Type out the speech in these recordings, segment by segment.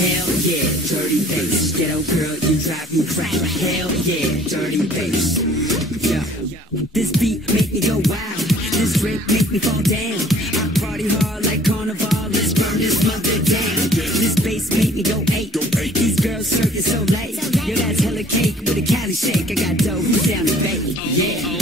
Hell yeah, dirty bass. Ghetto girl, you drive me crazy. Hell yeah, dirty bass. Yeah. This beat make me go wild. This drink make me fall down. I party hard like carnival. Let's burn this mother down. This bass make me go eight. These girls circus so late. Yo, that's hella cake with a Cali shake. I got dough, who's down to bake? Yeah.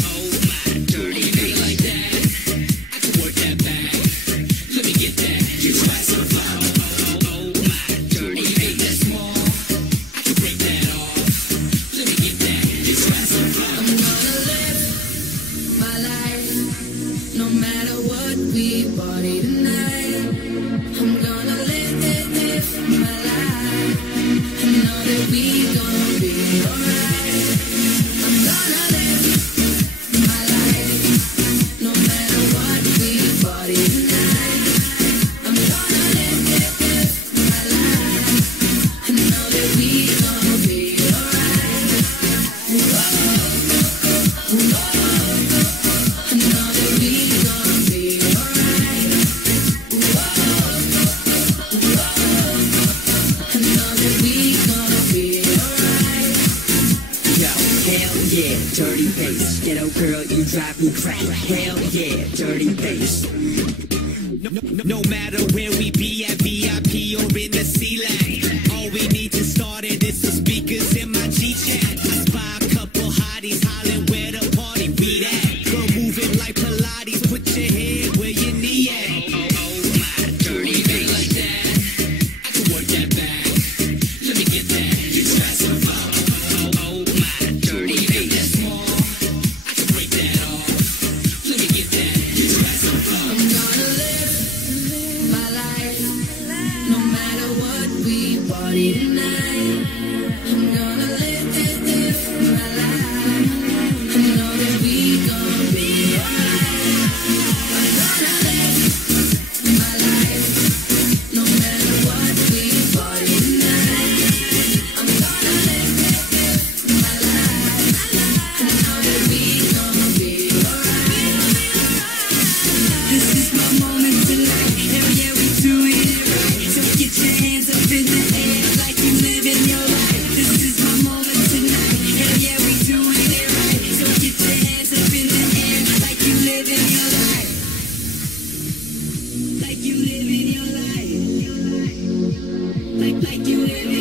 No matter what we party tonight, I'm gonna live my life. I know that we gonna be alright. I'm gonna live my life. No matter what we party tonight, I'm gonna live my life. I know that we gonna be alright. I know that we yeah, dirty bass. Ghetto girl, you drive me crazy. Hell yeah, dirty bass. No matter where we be at VIP or in the C-Lane, all we need to start it is some speakers in my G-Chat. I spy a couple hotties hollering where the party we at. Girl moving like Pilates, put your head where your knee at. Oh my, dirty bass like that. I can work that back. Let me get that. You try some fun. Oh my, dirty bass. I can break that off. Let me get that. You try some fun. I'm gonna live my life. No matter what we party tonight, I'm gonna live my life. I know that we gonna be alright. I'm gonna live my life. No matter what we party tonight, I'm gonna live my life. I know that we gonna be alright. This is my moment tonight. Hell yeah, we doing it right. So get your hands up in the air like you living your life. This is my moment tonight. Hell yeah, we doing it right. So get your hands up in the air like you living your life. Like you living your life. Like you living